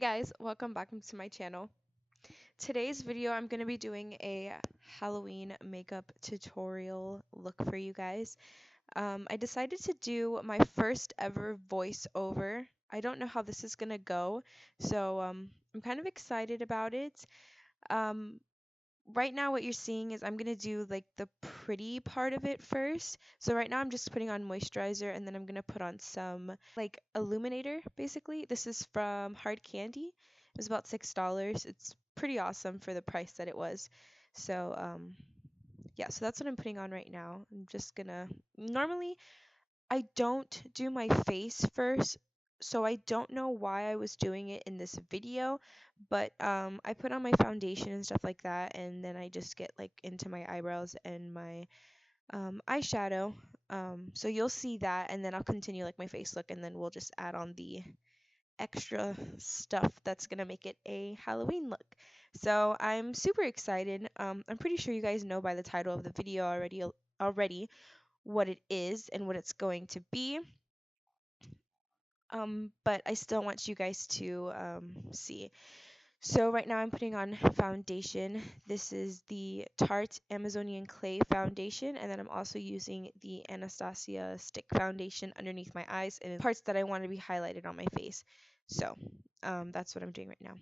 Guys, welcome back to my channel. Today's video I'm going to be doing a Halloween makeup tutorial look for you guys. I decided to do my first ever voiceover. I don't know how this is going to go, so I'm kind of excited about it. Um, right now what you're seeing is I'm going to do like the pretty part of it first. So right now I'm just putting on moisturizer and then I'm going to put on some like illuminator basically. This is from Hard Candy. It was about $6. It's pretty awesome for the price that it was. So yeah, so that's what I'm putting on right now. I'm just gonna normally I don't do my face first, so I don't know why I was doing it in this video, but I put on my foundation and stuff like that, and then I just get like into my eyebrows and my eyeshadow. So you'll see that, and then I'll continue like my face look, and then we'll just add on the extra stuff that's gonna make it a Halloween look. So I'm super excited. I'm pretty sure you guys know by the title of the video already what it is and what it's going to be. But I still want you guys to see. So right now I'm putting on foundation. This is the Tarte Amazonian Clay foundation, and then I'm also using the Anastasia stick foundation underneath my eyes and parts that I want to be highlighted on my face. So that's what I'm doing right now.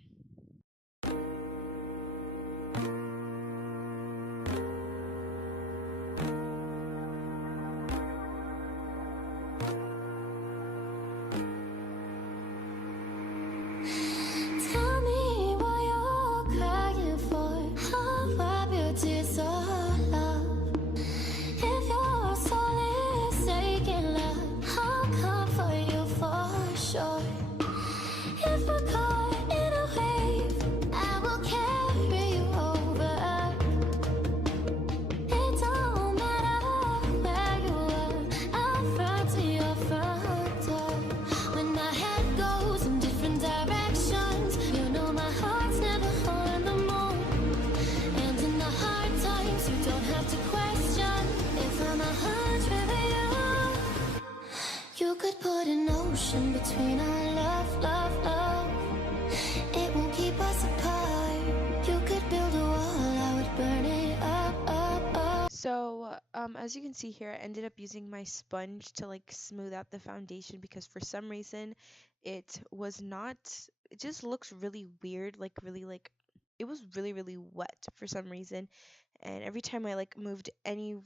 Between our love, it won't keep us apart. You could build a wall, I would burn it up. So as you can see here, I ended up using my sponge to like smooth out the foundation because for some reason it just looks really weird, like it was really wet for some reason, and every time I like moved any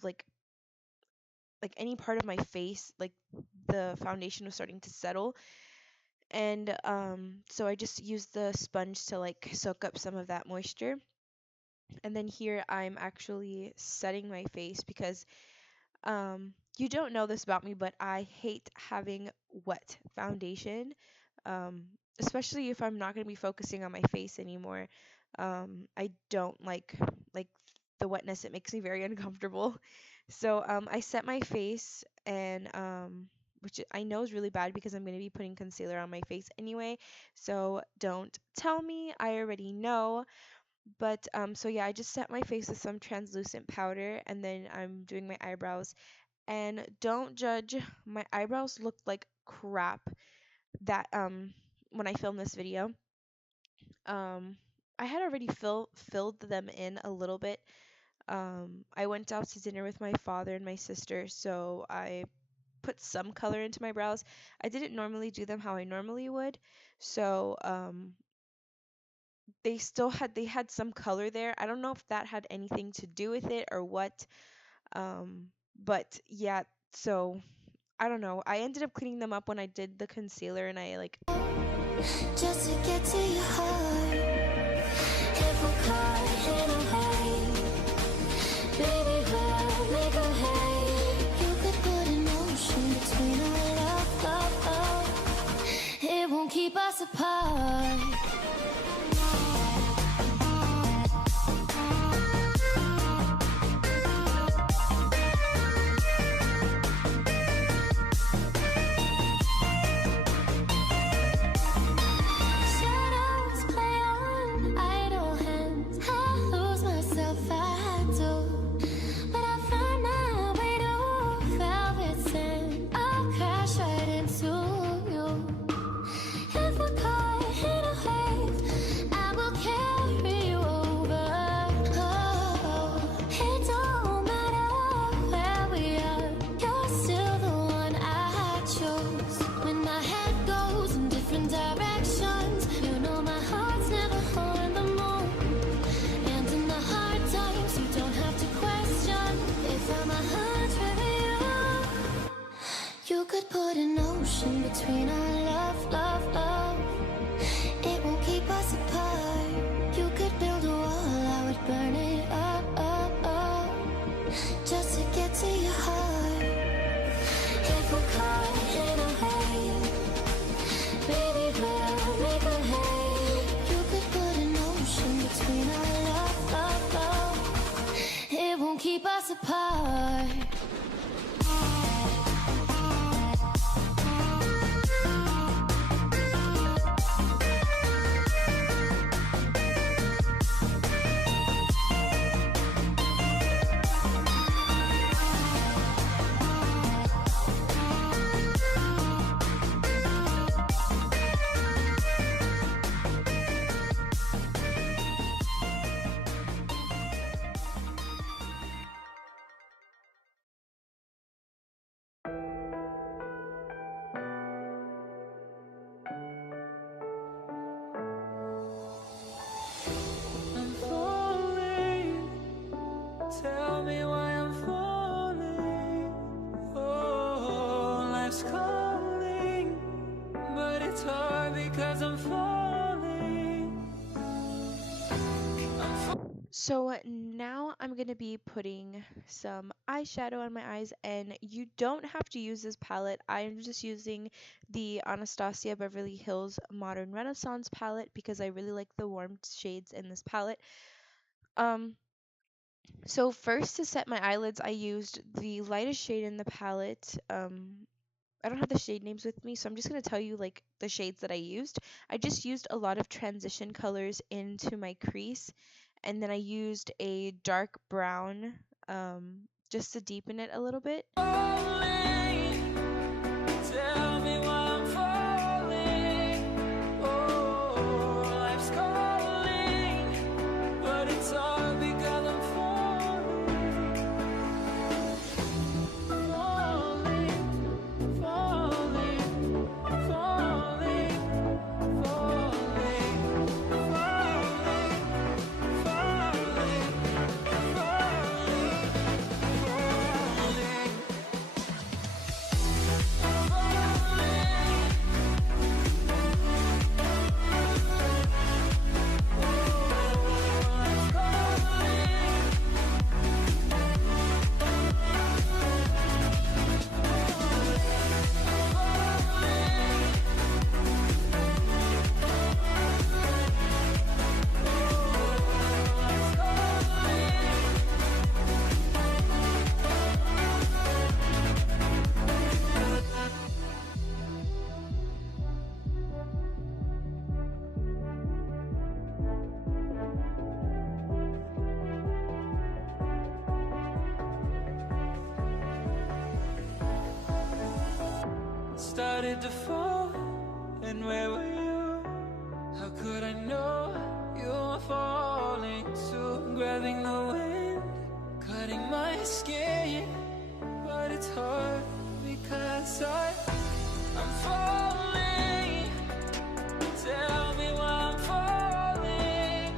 any part of my face, like the foundation was starting to settle. And so I just used the sponge to like soak up some of that moisture. And then here I'm actually setting my face because you don't know this about me, but I hate having wet foundation, especially if I'm not going to be focusing on my face anymore. I don't like the wetness. It makes me very uncomfortable. So I set my face, and which I know is really bad because I'm going to be putting concealer on my face anyway. So don't tell me, I already know. But so yeah, I just set my face with some translucent powder, and then I'm doing my eyebrows. And don't judge, my eyebrows looked like crap that when I filmed this video. I had already filled them in a little bit. I went out to dinner with my father and my sister, so I put some color into my brows. I didn't normally do them how I normally would, so they had some color there. I don't know if that had anything to do with it or what. But yeah, so I don't know. I ended up cleaning them up when I did the concealer, and I like just to get to your heart. If we're caught in a way, baby, we'll make a hay. You could put an ocean between our love. It won't keep us apart. Shadows apart. I'm falling. Tell me why I'm falling. Oh, life's calling, but it's hard because I'm falling. So now I'm going to be putting some eyeshadow on my eyes, and you don't have to use this palette. I am just using the Anastasia Beverly Hills Modern Renaissance palette because I really like the warm shades in this palette. Um, so first to set my eyelids, I used the lightest shade in the palette. I don't have the shade names with me, so I'm just going to tell you like the shades that I used. I just used a lot of transition colors into my crease, and then I used a dark brown just to deepen it a little bit. Falling. Tell me why I'm falling. Oh, life's calling, but it's hard because I'm falling. Falling, falling, falling, falling, falling, falling, falling. Started to fall, and where were you? How could I know you were falling too? Grabbing the wind, cutting my skin, but it's hard because I'm falling. Tell me why I'm falling.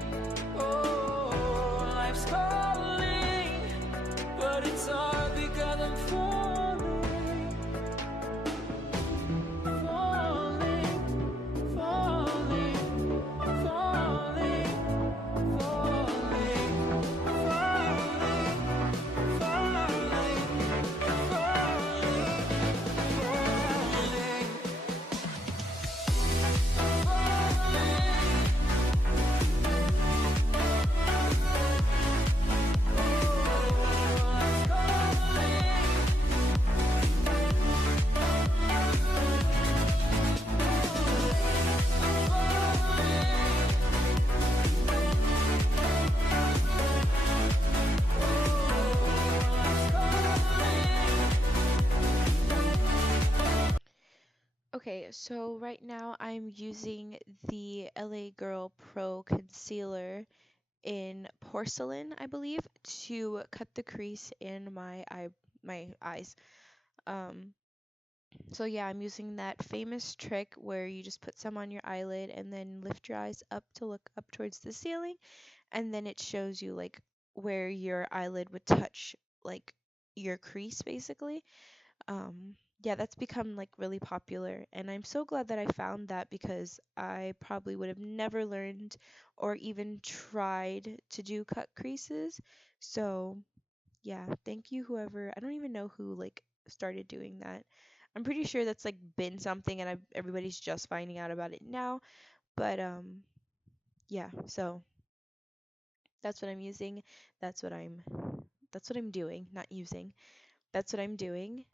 Oh, life's calling, but it's hard because I'm falling. Falling, falling, falling, falling, falling, Okay, so right now I'm using the LA Girl Pro Concealer in porcelain, I believe, to cut the crease in my eyes. Um, so yeah, I'm using that famous trick where you just put some on your eyelid and then lift your eyes up to look up towards the ceiling, and then it shows you like where your eyelid would touch like your crease basically. Yeah, that's become like really popular, and I'm so glad that I found that because I probably would have never learned or even tried to do cut creases. So yeah, thank you whoever. I don't even know who like started doing that. I'm pretty sure that's like been something, and everybody's just finding out about it now. But yeah, so that's what I'm using. That's what I'm That's what I'm doing, not using. That's what I'm doing.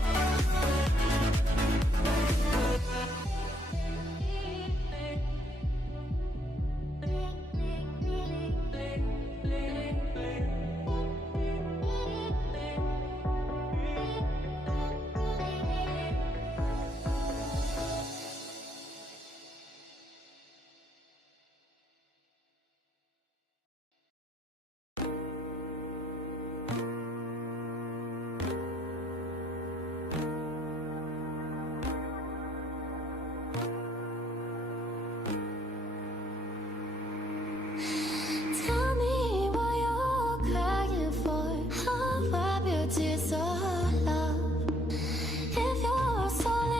Tell me what you're crying for. I'll wipe your tears all off. If your soul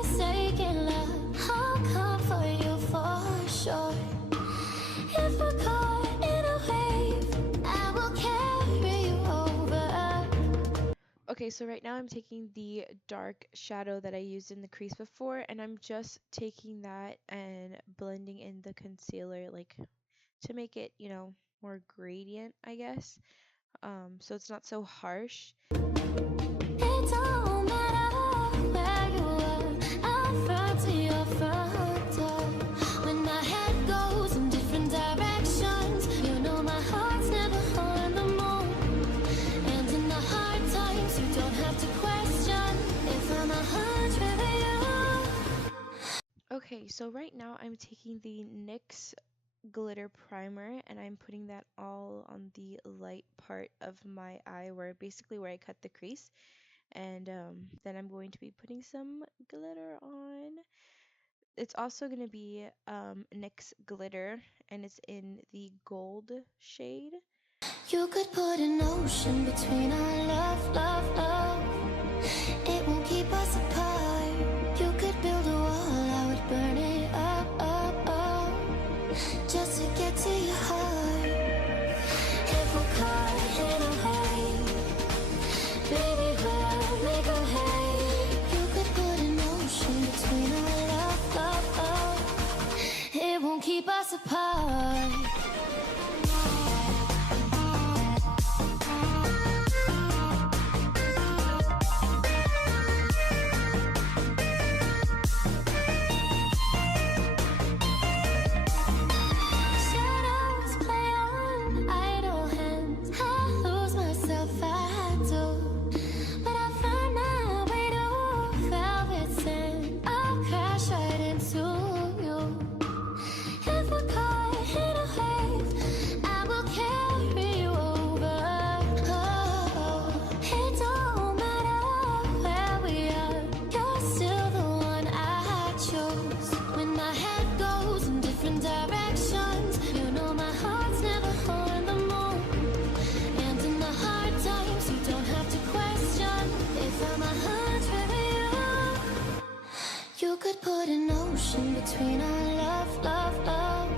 is aching loud, I'll comfort you for sure. If we're caught in a wave, I will carry you over. Okay, so right now I'm taking the dark shadow that I used in the crease before, and I'm just taking that and blending in the concealer, like to make it, more gradient, I guess. So it's not so harsh. It don't matter where you are, I'll run to your front door. When my head goes in different directions, you know my heart's never on the move. And in the hard times, you don't have to question if I'm 100 with you. Okay, so right now I'm taking the NYX glitter primer and I'm putting that all on the light part of my eye, where basically where I cut the crease. And then I'm going to be putting some glitter on. It's also going to be NYX glitter, and it's in the gold shade. You could put an ocean between our love, love, love. It won't keep us apart. You could build a wall, I would burn it up, up, up, just to get to your heart. If we're caught in a wave, baby, we'll make a hay. You could put an ocean between our love, love, love. It won't keep us apart. Shadows play on idle hands. I lose myself, I do. But I find my way to velvet sand. I'll crash right into you. If we're caught in a wave, I will carry you over. Oh, it don't matter where we are, you're still the one I choose. When my head goes in different directions, you know my heart's never on the move. And in the hard times, you don't have to question if I'm 100 with you. You could put an ocean between our love, love, love.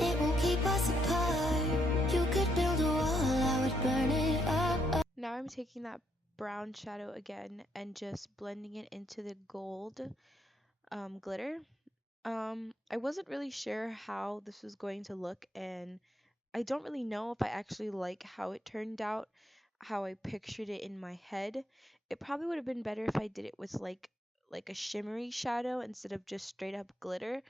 It won't keep us apart. You could build a wall, I would burn it up. Now I'm taking that brown shadow again and just blending it into the gold glitter. I wasn't really sure how this was going to look, and I don't really know if I actually like how it turned out, how I pictured it in my head. It probably would have been better if I did it with like a shimmery shadow instead of just straight up glitter.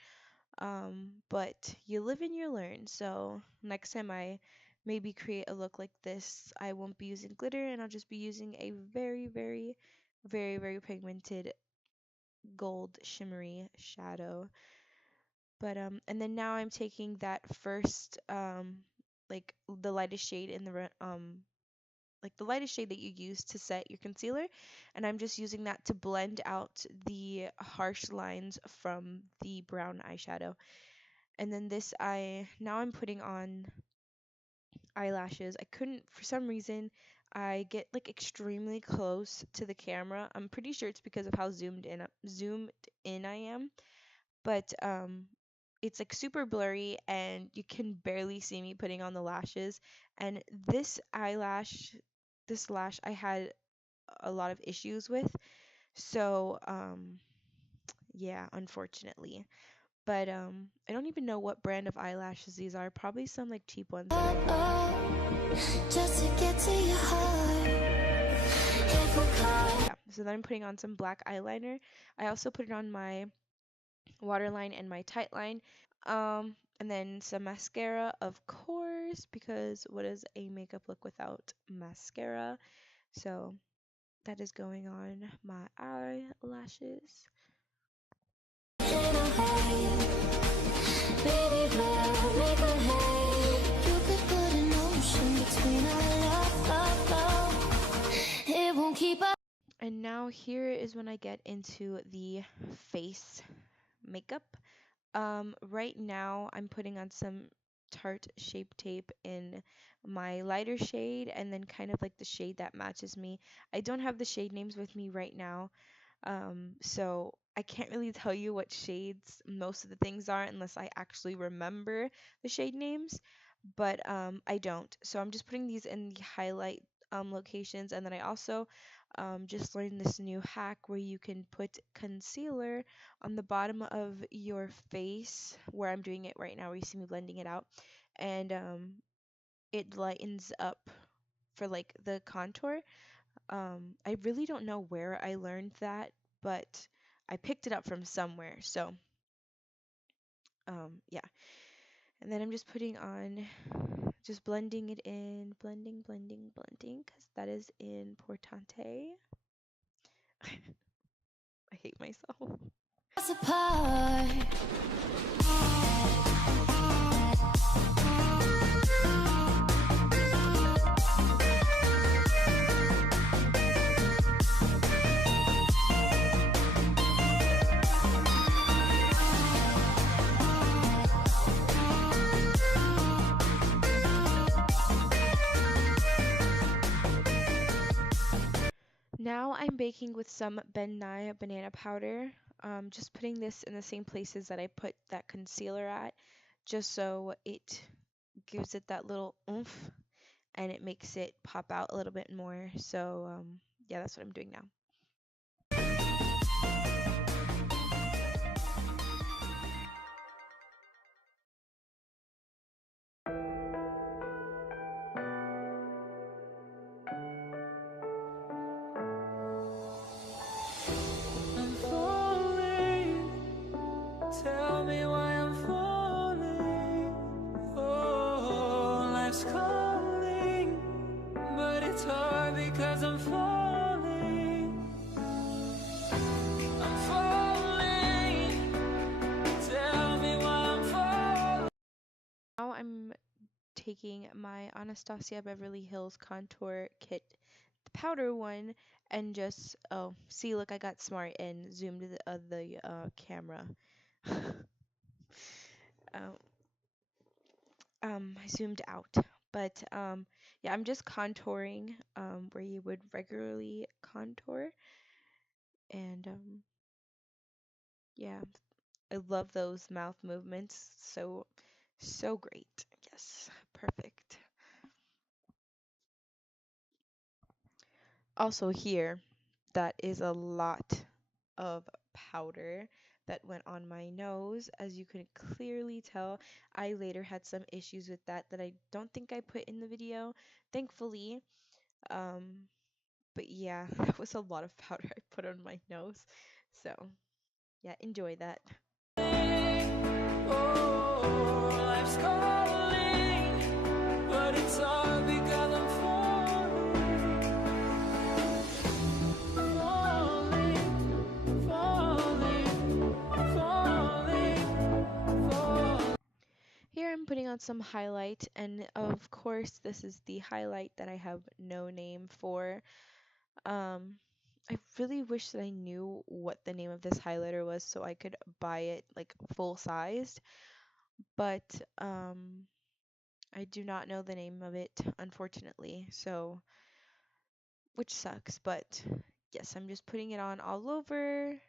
But you live and you learn. So next time I maybe create a look like this, I won't be using glitter and I'll just be using a very, very, very, very pigmented gold shimmery shadow. But and then now I'm taking that first like the lightest shade in the like the lightest shade that you use to set your concealer, and I'm just using that to blend out the harsh lines from the brown eyeshadow. And then this eye, now I'm putting on eyelashes. I couldn't, for some reason, I get like extremely close to the camera. I'm pretty sure it's because of how zoomed in I am, but it's like super blurry and you can barely see me putting on the lashes. And this lash I had a lot of issues with. So yeah, unfortunately. But I don't even know what brand of eyelashes these are. Probably some like cheap ones. Just to get to your heart. Yeah, so then I'm putting on some black eyeliner. I also put it on my waterline and my tight line. And then some mascara, of course, because what is a makeup look without mascara? So that is going on my eyelashes. And now here is when I get into the face makeup. Right now I'm putting on some Tarte Shape Tape in my lighter shade and then kind of like the shade that matches me. I don't have the shade names with me right now, so I can't really tell you what shades most of the things are unless I actually remember the shade names, but I don't. So I'm just putting these in the highlight locations, and then I also just learned this new hack where you can put concealer on the bottom of your face, where I'm doing it right now, where you see me blending it out, and it lightens up for like the contour. I really don't know where I learned that, but I picked it up from somewhere. So, yeah. And then I'm just putting on, just blending it in, blending, blending, blending, because that is importante. I hate myself. Now I'm baking with some Ben Nye banana powder. Just putting this in the same places that I put that concealer at, just so it gives it that little oomph and it makes it pop out a little bit more. So yeah, that's what I'm doing now. I'm falling. Tell me why I'm falling. Oh, life's calling, but it's hard because I'm falling. I'm falling. Tell me why I'm falling. Now I'm taking my Anastasia Beverly Hills contour kit, the powder one, and just, oh, see, look, I got smart and zoomed the camera. um, I zoomed out. But yeah, I'm just contouring where you would regularly contour. And yeah, I love those mouth movements. So great. Yes, perfect. Also here, that is a lot of powder that went on my nose. As you can clearly tell, I later had some issues with that I don't think I put in the video, thankfully. Um, but yeah, that was a lot of powder I put on my nose. So yeah, enjoy that. Oh, life's calling, but it's all because I'm falling, falling, falling, falling. Here I'm putting on some highlight, and of course this is the highlight that I have no name for. I really wish that I knew what the name of this highlighter was so I could buy it like full sized, but I do not know the name of it, unfortunately, so which sucks, but yes, I'm just putting it on all over.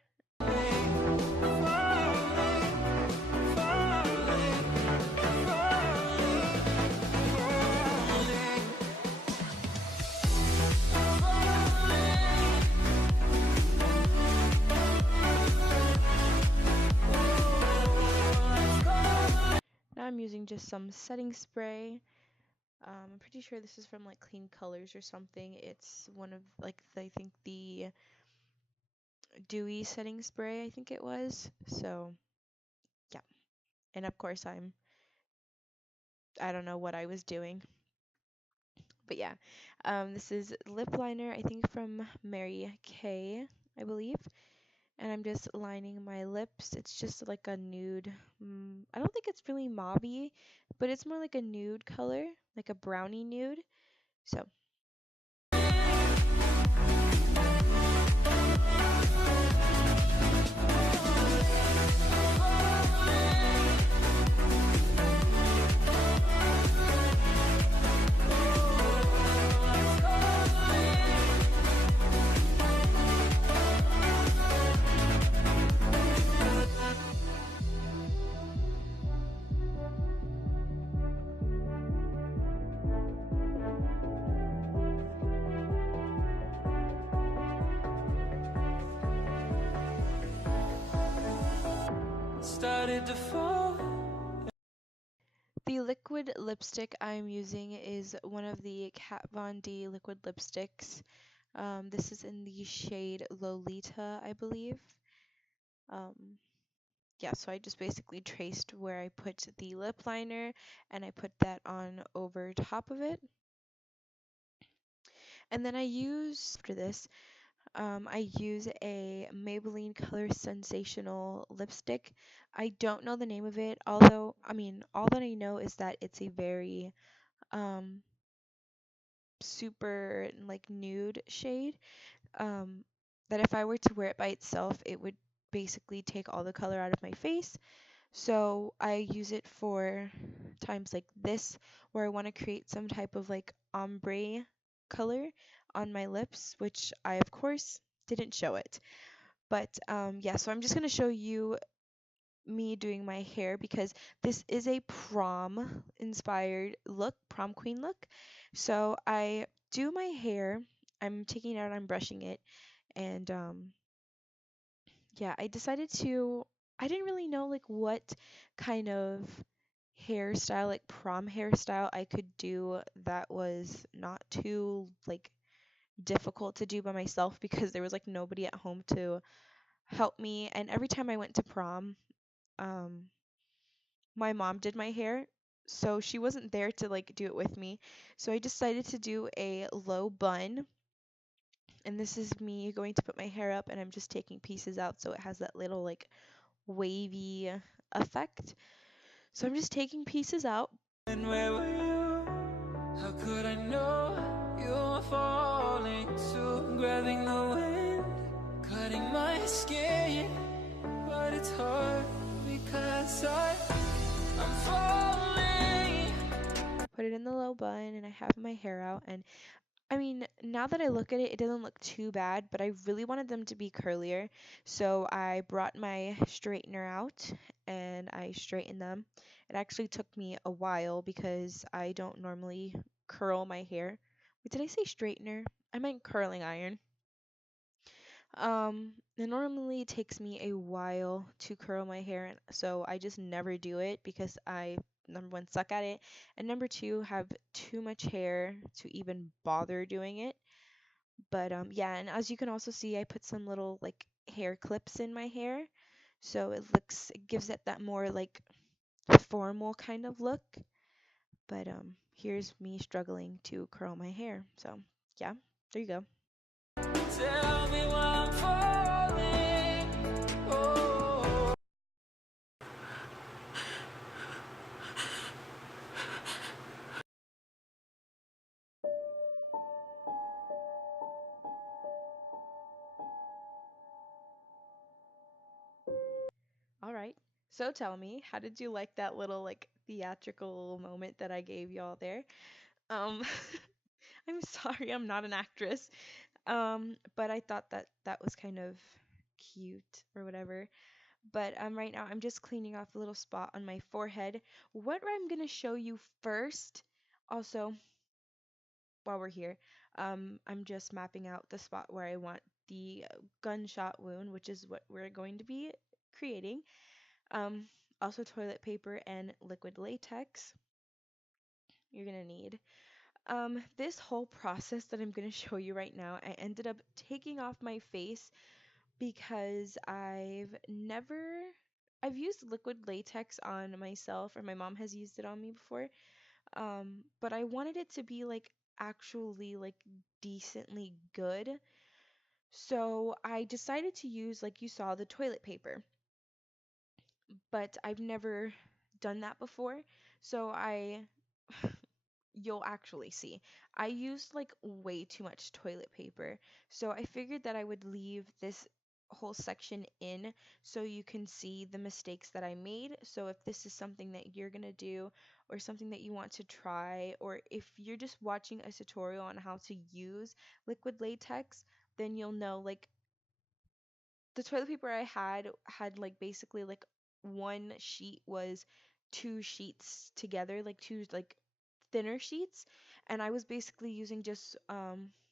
using just some setting spray. I'm pretty sure this is from like Clean Colors or something. It's one of like I think the dewy setting spray, I think it was. So yeah, and of course I don't know what I was doing, but yeah, this is lip liner, I think from Mary Kay, I believe, and I'm just lining my lips. It's just like a nude. I don't think it's really mauvey, but it's more like a nude color, like a brownie nude. So started to fall. the liquid lipstick I'm using is one of the Kat Von D liquid lipsticks. This is in the shade Lolita, I believe. Um, yeah, so I just basically traced where I put the lip liner and I put that on over top of it. And then after this, I use a Maybelline Color Sensational lipstick. I don't know the name of it, although, I mean, all that I know is that it's a very um, super like nude shade. Um, that if I were to wear it by itself, it would basically take all the color out of my face. So I use it for times like this where I want to create some type of like ombre color on my lips, which I of course didn't show it. But yeah, so I'm just going to show you me doing my hair because this is a prom inspired look, prom queen look. So I do my hair, I'm taking it out, I'm brushing it, and yeah, I didn't really know like what kind of hairstyle, like prom hairstyle I could do that was not too like difficult to do by myself because there was like nobody at home to help me. And every time I went to prom, um, my mom did my hair, so she wasn't there to like do it with me. So I decided to do a low bun, and this is me going to put my hair up, and I'm just taking pieces out so it has that little like wavy effect. So I'm just taking pieces out. And where were you? How could I know you were falling too? Grabbing the wind, cutting my skin, but it's hard because I'm falling. Put it in the low bun, and I have my hair out. And I mean, now that I look at it, it doesn't look too bad, but I really wanted them to be curlier. So I brought my straightener out and I straightened them. It actually took me a while because I don't normally curl my hair. Wait, did I say straightener? I meant curling iron. It normally takes me a while to curl my hair, so I just never do it because I, number one, suck at it, and number two, have too much hair to even bother doing it. But yeah, and as you can also see, I put some little like hair clips in my hair, so it gives it that more like formal kind of look. But here's me struggling to curl my hair. So yeah, there you go. Tell me why I'm falling. Oh. All right. So tell me, how did you like that little like theatrical moment that I gave y'all there? Um, I'm sorry, I'm not an actress. But I thought that that was kind of cute or whatever. But right now I'm just cleaning off a little spot on my forehead. What I'm gonna show you first, also while we're here, I'm just mapping out the spot where I want the gunshot wound, which is what we're going to be creating. Um, also toilet paper and liquid latex. You're gonna need. This whole process that I'm gonna show you right now, I ended up taking off my face because I've used liquid latex on myself, or my mom has used it on me before. But I wanted it to be like actually like decently good. So I decided to use, like you saw, the toilet paper. But I've never done that before. So you'll actually see. I used like way too much toilet paper. So I figured that I would leave this whole section in so you can see the mistakes that I made. So if this is something that you're going to do or something that you want to try, or if you're just watching a tutorial on how to use liquid latex, then you'll know like the toilet paper I had like basically like one sheet was two sheets together, like two like thinner sheets, and I was basically using just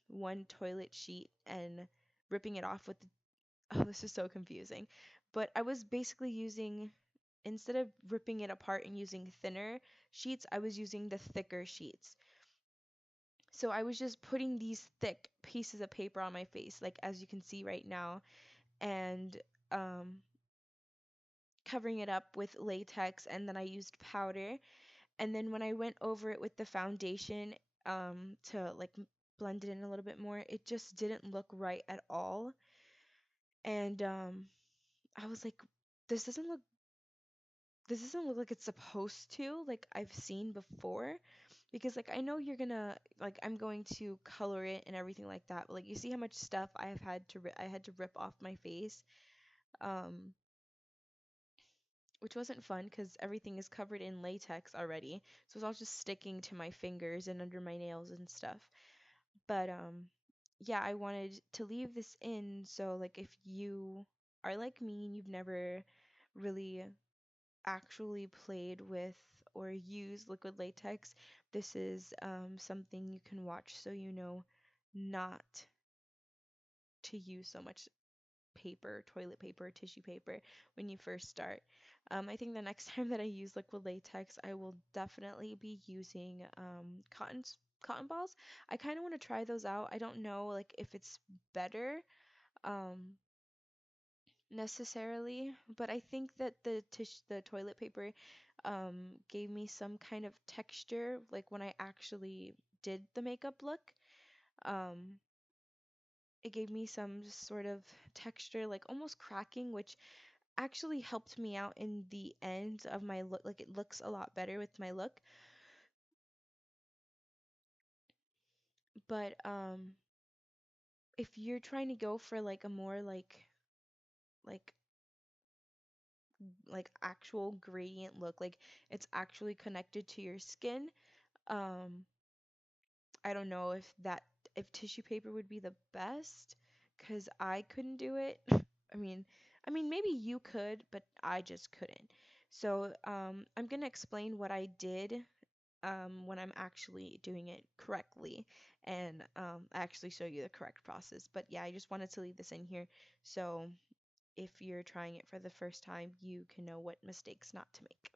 one toilet sheet and ripping it off with the, oh, this is so confusing. But I was basically using, instead of ripping it apart and using thinner sheets, I was using the thicker sheets. So I was just putting these thick pieces of paper on my face, like as you can see right now, and um covering it up with latex, and then I used powder. And then when I went over it with the foundation to like blend it in a little bit more, it just didn't look right at all. And I was like, this doesn't look this doesn't look like it's supposed to, like I've seen before. Because like I know you're gonna like I'm going to color it and everything like that, but like you see how much stuff I had to rip off my face. Um which wasn't fun because everything is covered in latex already. So it's all just sticking to my fingers and under my nails and stuff. But yeah, I wanted to leave this in so like if you are like me and you've never really actually played with or used liquid latex, this is something you can watch so you know not to use so much paper, toilet paper, tissue paper when you first start. I think the next time that I use liquid latex, I will definitely be using cotton balls. I kind of want to try those out. I don't know like if it's better um, necessarily, but I think that the toilet paper gave me some kind of texture like when I actually did the makeup look. Um, it gave me some sort of texture, like almost cracking, which actually helped me out in the end of my look. Like it looks a lot better with my look. But if you're trying to go for like a more like like actual gradient look, like it's actually connected to your skin, um I don't know if tissue paper would be the best cuz I couldn't do it. I mean, maybe you could, but I just couldn't. So, I'm going to explain what I did when I'm actually doing it correctly, and I actually show you the correct process. But yeah, I just wanted to leave this in here so if you're trying it for the first time, you can know what mistakes not to make.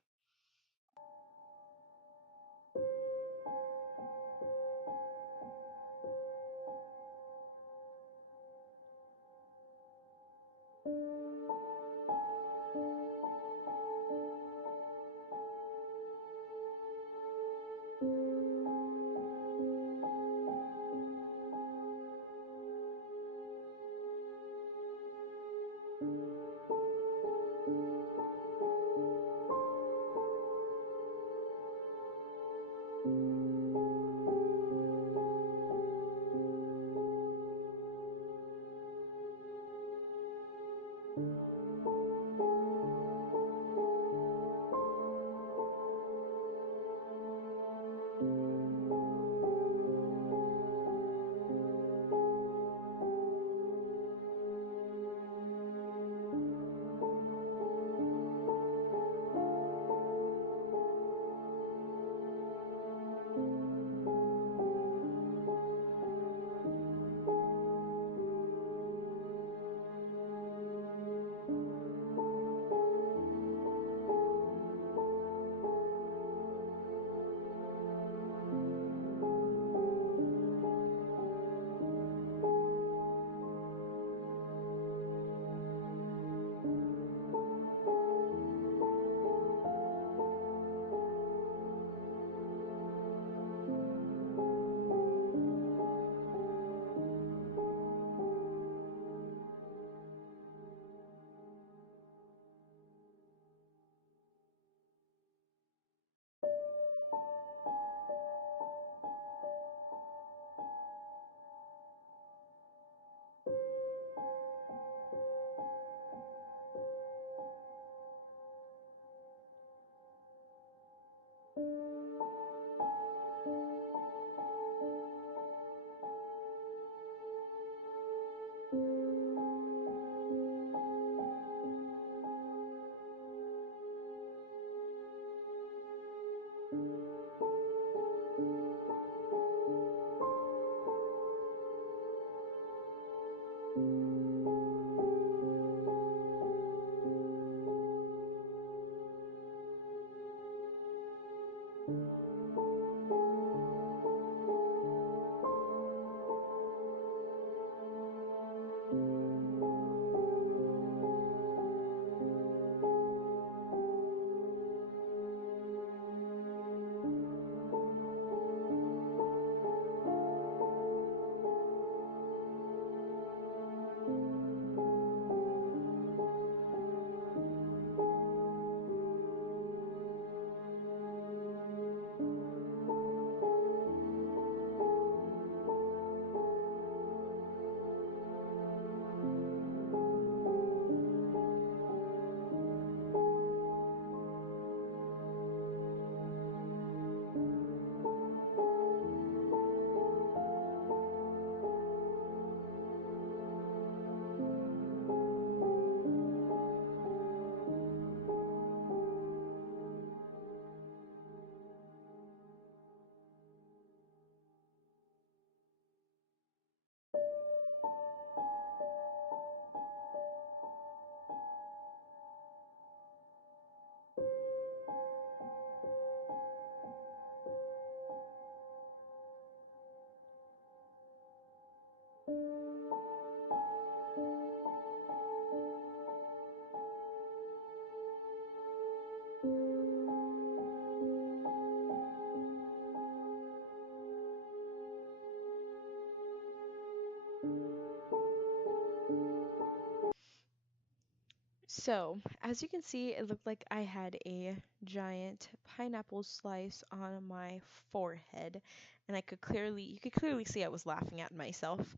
So, as you can see, it looked like I had a giant pineapple slice on my forehead, and you could clearly see I was laughing at myself.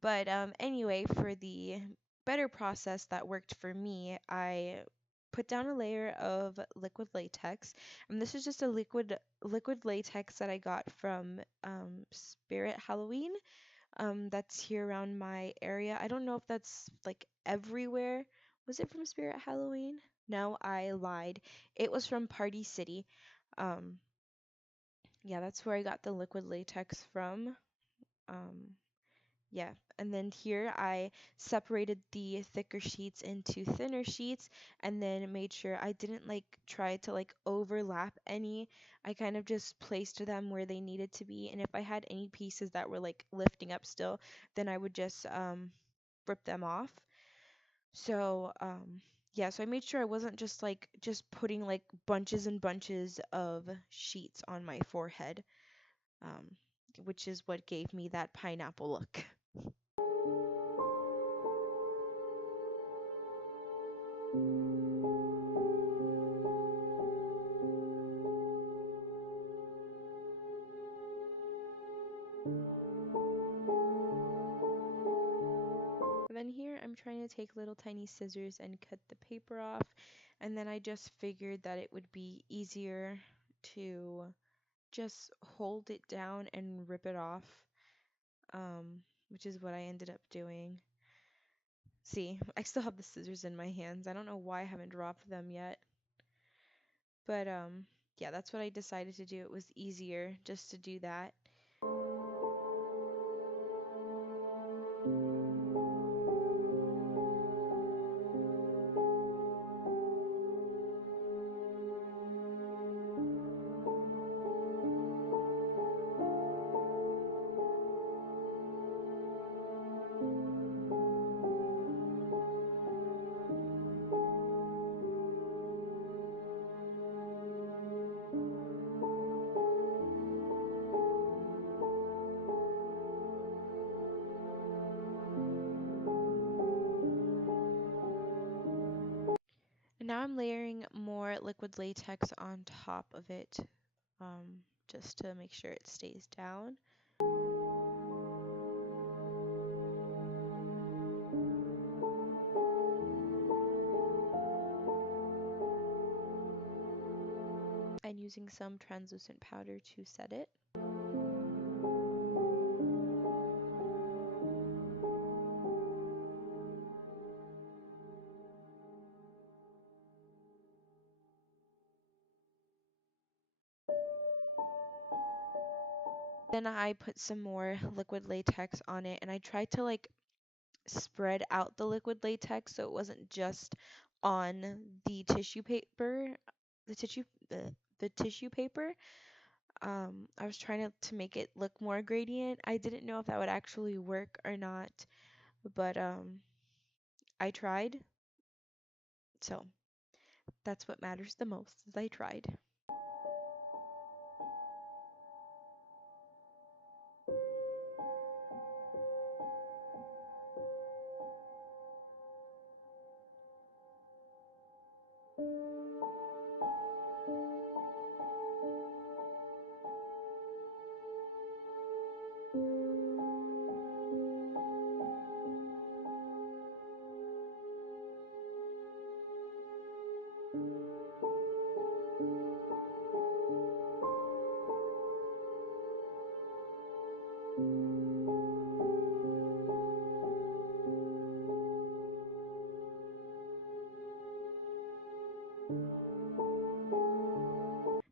But anyway, for the better process that worked for me, I put down a layer of liquid latex, and this is just a liquid latex that I got from Spirit Halloween. That's here around my area. I don't know if that's like everywhere. Was it from Spirit Halloween? No, I lied. It was from Party City. Um, yeah, that's where I got the liquid latex from. Um, yeah, and then here I separated the thicker sheets into thinner sheets and then made sure I didn't like try to like overlap any. I kind of just placed them where they needed to be, and if I had any pieces that were like lifting up still, then I would just rip them off. So, yeah, so I made sure I wasn't just putting like bunches and bunches of sheets on my forehead, um, which is what gave me that pineapple look. And then here I'm trying to take little tiny scissors and cut the paper off. And then I just figured that it would be easier to just hold it down and rip it off, which is what I ended up doing. See, I still have the scissors in my hands. I don't know why I haven't dropped them yet. But yeah, that's what I decided to do. It was easier just to do that. And now I'm layering more liquid latex on top of it, just to make sure it stays down. And using some translucent powder to set it. Then I put some more liquid latex on it, and I tried to like spread out the liquid latex so it wasn't just on the tissue paper, the tissue, the tissue paper. I was trying to make it look more gradient. I didn't know if that would actually work or not, but I tried. So that's what matters the most is I tried.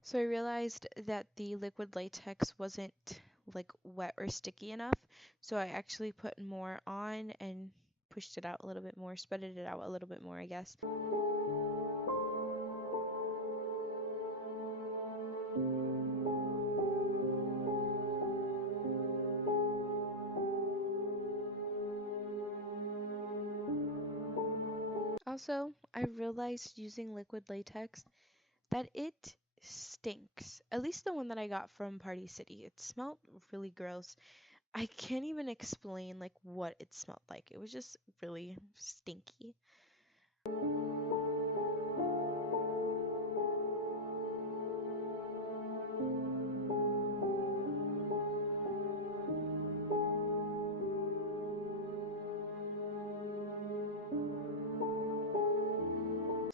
So I realized that the liquid latex wasn't like wet or sticky enough, so I actually put more on and pushed it out a little bit more, spreaded it out a little bit more, I guess. Also, I realized using liquid latex that it stinks. At least the one that I got from Party City. It smelled really gross. I can't even explain like what it smelled like. It was just really stinky.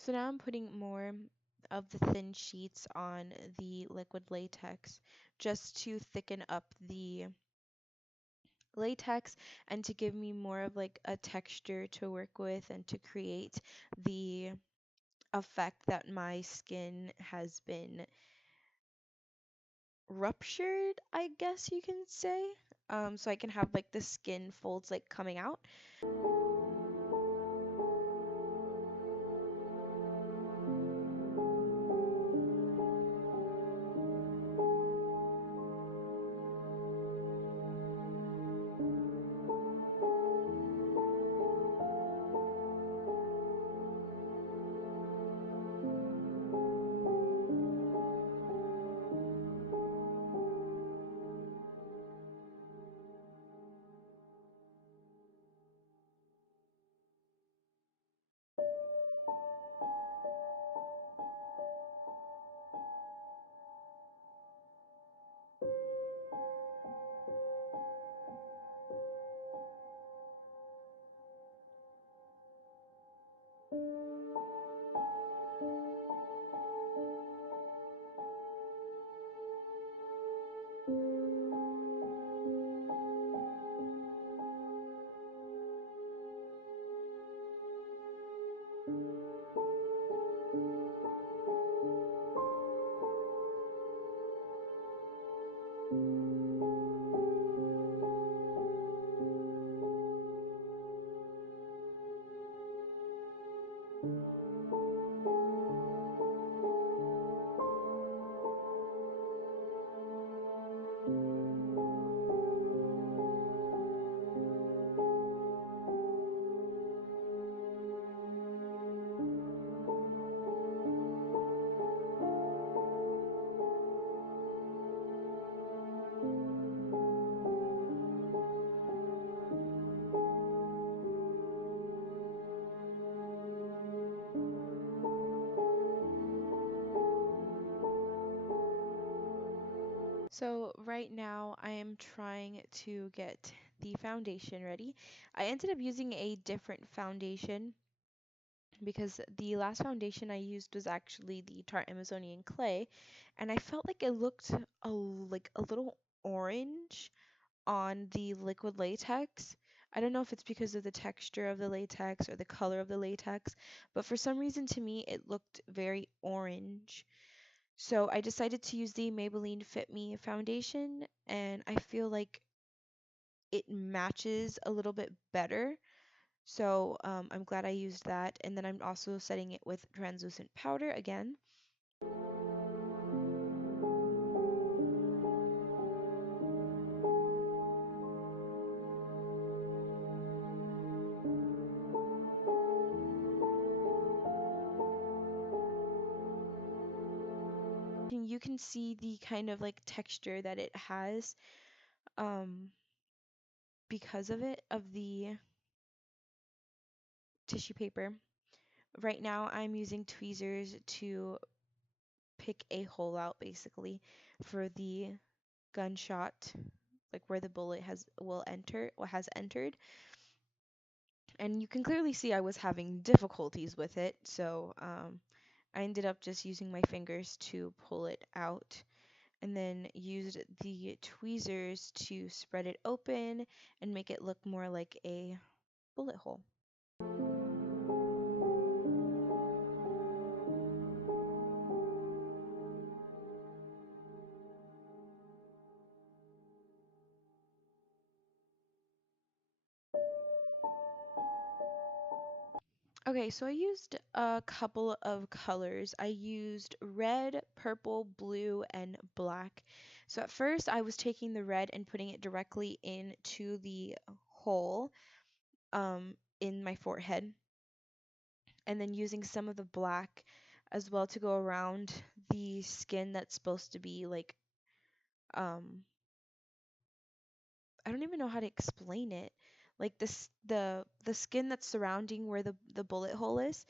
So now I'm putting more of the thin sheets on the liquid latex just to thicken up the latex and to give me more of like a texture to work with and to create the effect that my skin has been ruptured, I guess you can say. So I can have like the skin folds like coming out. So right now I am trying to get the foundation ready. I ended up using a different foundation because the last foundation I used was actually the Tarte Amazonian clay, and I felt like it looked like a little orange on the liquid latex. I don't know if it's because of the texture of the latex or the color of the latex, but for some reason to me it looked very orange. So I decided to use the Maybelline Fit Me foundation, and I feel like it matches a little bit better. So I'm glad I used that. And then I'm also setting it with translucent powder again. you can see the kind of like texture that it has um, because of the tissue paper. Right now I'm using tweezers to pick a hole out basically for the gunshot, like where the bullet has entered. And you can clearly see I was having difficulties with it, so I ended up just using my fingers to pull it out, and then used the tweezers to spread it open and make it look more like a bullet hole. Okay, so I used a couple of colors. I used red, purple, blue, and black. So at first I was taking the red and putting it directly into the hole in my forehead, and then using some of the black as well to go around the skin that's supposed to be like um I don't even know how to explain it. Like the skin that's surrounding where the bullet hole is.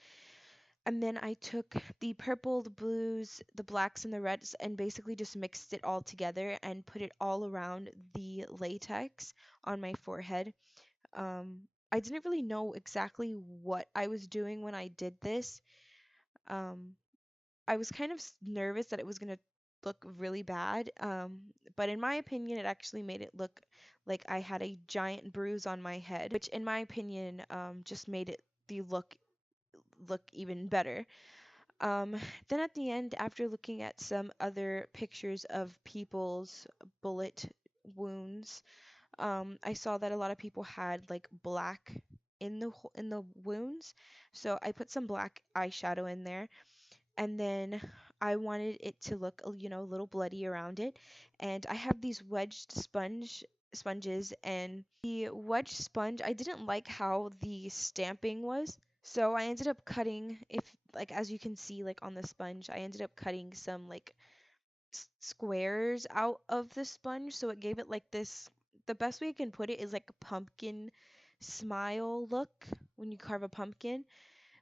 And then I took the purple, the blues, the blacks, and the reds and basically just mixed it all together and put it all around the latex on my forehead. I didn't really know exactly what I was doing when I did this. Um, I was kind of nervous that it was going to look really bad. But in my opinion, it actually made it look like I had a giant bruise on my head, which in my opinion just made it the look even better. Um, then at the end, after looking at some other pictures of people's bullet wounds, I saw that a lot of people had like black in the wounds. So I put some black eyeshadow in there, and then I wanted it to look, a little bloody around it. And I have these wedged sponges, and the wedge sponge, I didn't like how the stamping was. So I ended up cutting, if like as you can see like on the sponge, I ended up cutting some like squares out of the sponge, so it gave it like this, the best way I can put it is like a pumpkin smile look when you carve a pumpkin,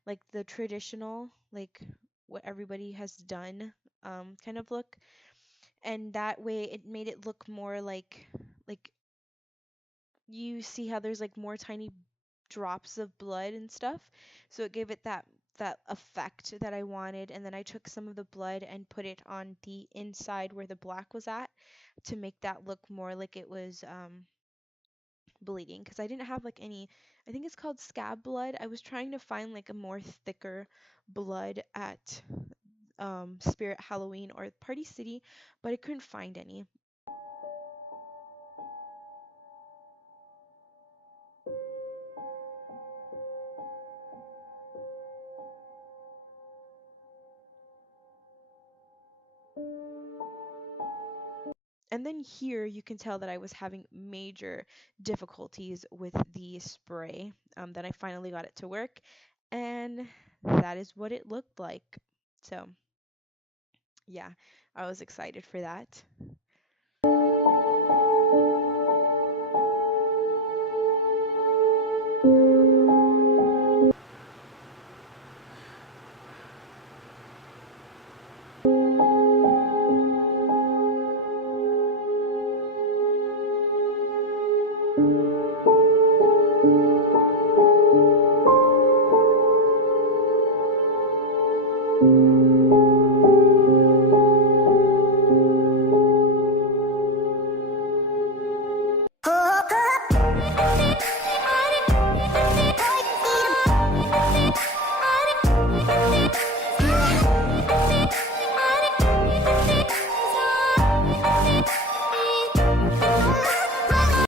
like the traditional, like what everybody has done kind of look. And that way it made it look more like you see how there's like more tiny drops of blood and stuff. So it gave it that effect that I wanted. And then I took some of the blood and put it on the inside where the black was at to make that look more like it was bleeding, because I didn't have like any, I think it's called scab blood. I was trying to find like a more thicker blood at Spirit Halloween or Party City, but I couldn't find any. And then here you can tell that I was having major difficulties with the spray. Then I finally got it to work, and that is what it looked like. So, yeah, I was excited for that.